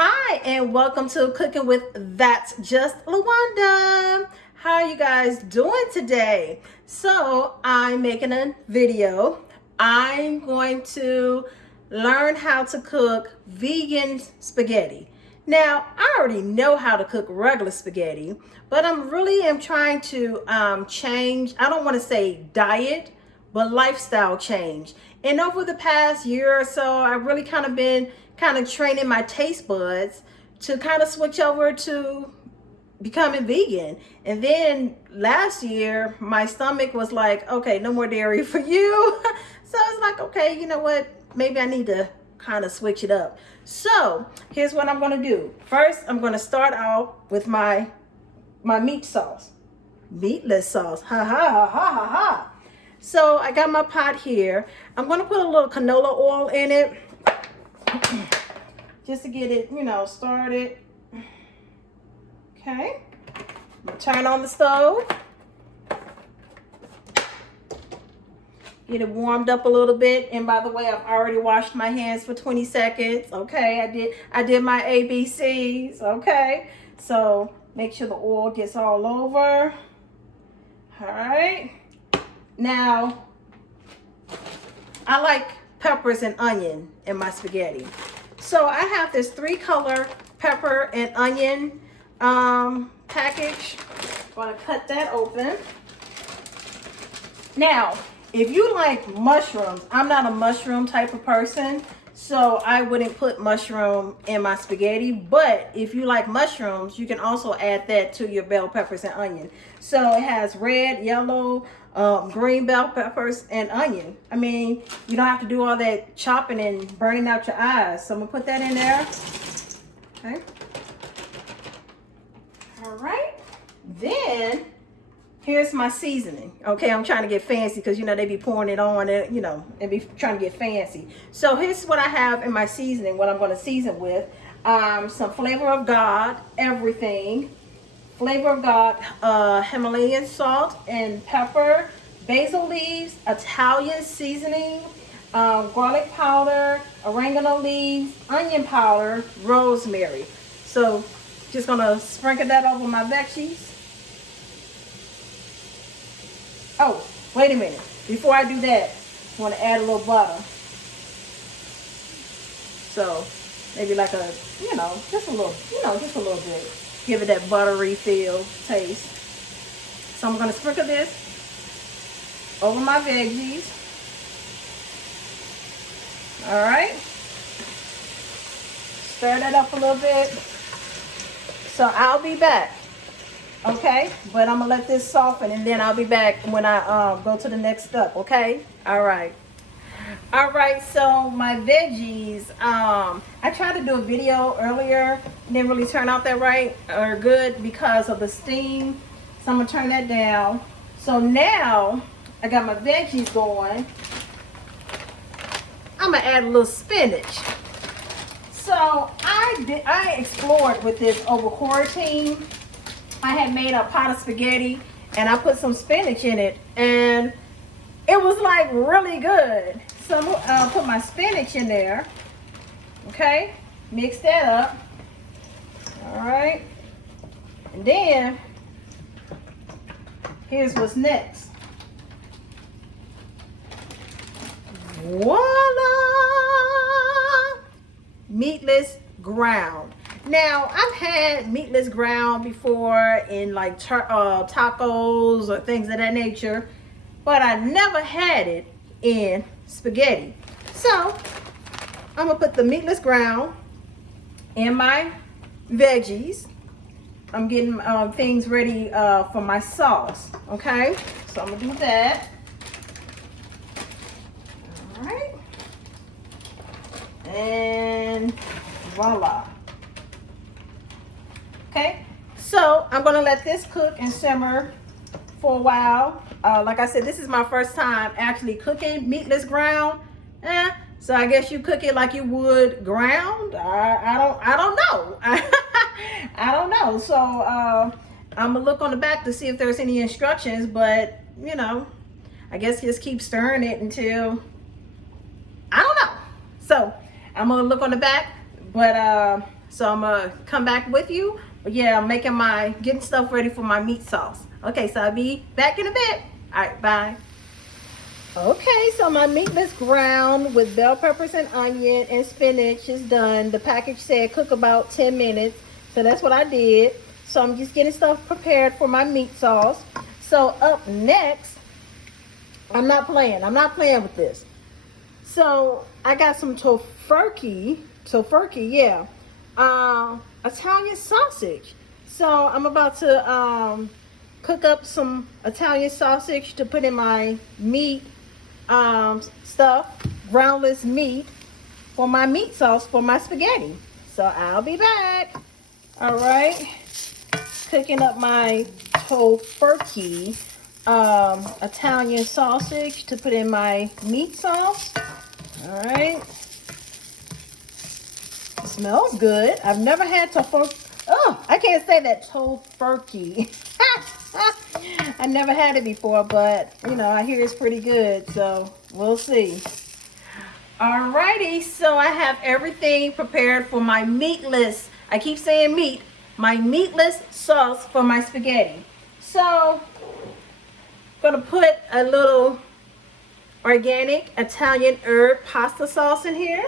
Hi, and welcome to Cooking with That's Just Lawanda. How are you guys doing today? So I'm making a video. I'm going to learn how to cook vegan spaghetti. Now, I already know how to cook regular spaghetti, but I'm really trying to change. I don't want to say diet, but lifestyle change. And over the past year or so, I've really been training my taste buds to kind of switch over to becoming vegan. And then last year, my stomach was like, okay, no more dairy for you. So I was like, okay, you know what? Maybe I need to kind of switch it up. So here's what I'm going to do. First, I'm going to start out with my meat sauce. Meatless sauce. Ha ha ha ha ha ha. So I got my pot here. I'm going to put a little canola oil in it just to get it, started. Okay. I'm going to turn on the stove. Get it warmed up a little bit. And by the way, I've already washed my hands for 20 seconds. Okay. I did my ABCs. Okay. So make sure the oil gets all over. All right. Now, I like peppers and onion in my spaghetti. So I have this 3-color pepper and onion package. I'm going to cut that open. Now, if you like mushrooms, I'm not a mushroom type of person, so I wouldn't put mushroom in my spaghetti. But if you like mushrooms, you can also add that to your bell peppers and onion. So it has red, yellow, green bell peppers and onion. I mean, you don't have to do all that chopping and burning out your eyes. So I'm gonna put that in there. Okay. All right. Then here's my seasoning. Okay, I'm trying to get fancy because they be pouring it on it, and be trying to get fancy. So here's what I have in my seasoning, what I'm going to season with. Some Flavor of God, everything. Flavor of God, Himalayan salt and pepper, basil leaves, Italian seasoning, garlic powder, oregano leaves, onion powder, rosemary. So just gonna sprinkle that over my veggies. Oh, wait a minute. Before I do that, I want to add a little butter. So maybe like just a little bit. Give it that buttery feel, taste. So I'm going to sprinkle this over my veggies. All right. Stir that up a little bit. So I'll be back. Okay, but I'm gonna let this soften and then I'll be back when I go to the next step. Okay, all right, so my veggies, I tried to do a video earlier, didn't really turn out that right or good because of the steam, so I'm gonna turn that down. So now I got my veggies going. I'm gonna add a little spinach. So I explored with this over quarantine. I had made a pot of spaghetti and I put some spinach in it and it was like really good. So I'll put my spinach in there. Okay, mix that up. All right, and then here's what's next. Voila! Meatless ground. Now, I've had meatless ground before in like tacos or things of that nature, but I never had it in spaghetti. So, I'm going to put the meatless ground in my veggies. I'm getting things ready for my sauce, okay? So, I'm going to do that. All right. And voila. Okay, so I'm gonna let this cook and simmer for a while. Like I said, this is my first time actually cooking meatless ground. So I guess you cook it like you would ground. I don't know. I don't know. So I'm gonna look on the back to see if there's any instructions. But I guess just keep stirring it until I don't know. So I'm gonna look on the back. But So I'm gonna come back with you. But yeah, I'm getting stuff ready for my meat sauce. Okay, so I'll be back in a bit. All right, bye. Okay, so my meatless ground with bell peppers and onion and spinach is done. The package said cook about 10 minutes. So that's what I did. So I'm just getting stuff prepared for my meat sauce. So up next, I'm not playing with this. So I got some tofurkey, yeah. Italian sausage. So I'm about to cook up some Italian sausage to put in my meat stuff, groundless meat for my meat sauce for my spaghetti. So I'll be back. All right, cooking up my tofurkey Italian sausage to put in my meat sauce. All right, smells good. I've never had tofurkey. Oh, I can't say that, tofurkey. I never had it before, but you know, I hear it's pretty good, so we'll see. Alrighty, so I have everything prepared for my meatless, I keep saying meat, my meatless sauce for my spaghetti. So, gonna put a little organic Italian herb pasta sauce in here.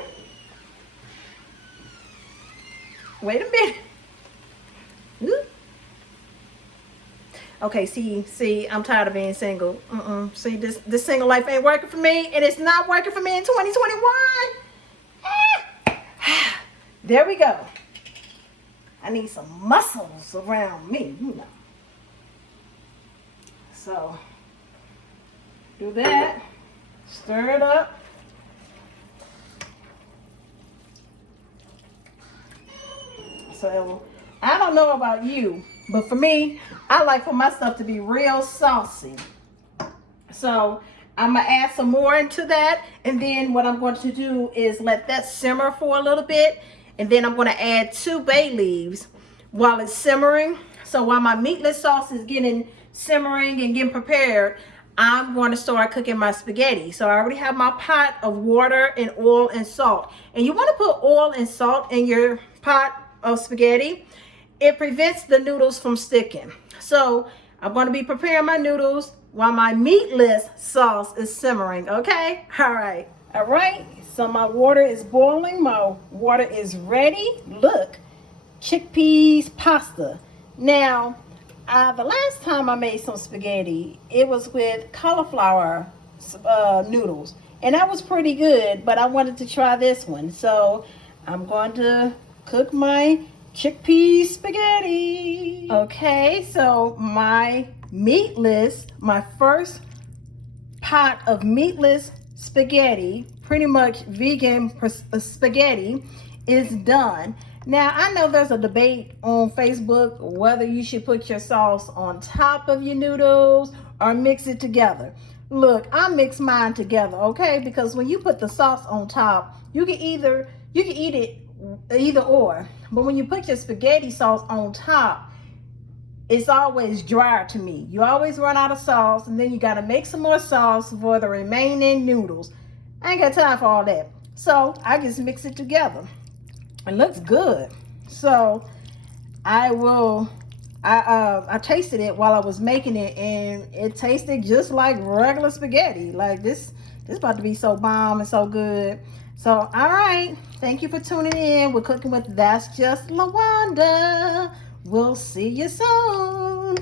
Wait a minute. Ooh. Okay, see, I'm tired of being single. See, this single life ain't working for me, and it's not working for me in 2021. There we go. I need some muscles around me, you know. So, do that. Stir it up. So, I don't know about you, but for me, I like for my stuff to be real saucy. So I'm gonna add some more into that, and then what I'm going to do is let that simmer for a little bit, and then I'm gonna add 2 bay leaves while it's simmering. So while my meatless sauce is getting simmering and getting prepared, I'm going to start cooking my spaghetti. So I already have my pot of water and oil and salt. And you want to put oil and salt in your pot of spaghetti. It prevents the noodles from sticking. So I'm going to be preparing my noodles while my meatless sauce is simmering, okay? All right. So my water is boiling. My water is ready. Look, chickpeas pasta. Now, the last time I made some spaghetti, it was with cauliflower noodles. And that was pretty good, but I wanted to try this one. So I'm going to cook my chickpea spaghetti. Okay, so my first pot of meatless spaghetti, pretty much vegan spaghetti, is done. Now, I know there's a debate on Facebook whether you should put your sauce on top of your noodles or mix it together. Look, I mix mine together, okay? Because when you put the sauce on top, you can eat it either or. But when you put your spaghetti sauce on top, it's always dry to me. You always run out of sauce, and then you got to make some more sauce for the remaining noodles. I ain't got time for all that. So I just mix it together. It looks good. So I tasted it while I was making it, and it tasted just like regular spaghetti. Like this about to be so bomb and so good. So, all right. Thank you for tuning in. We're cooking with That's Just Lawanda. We'll see you soon.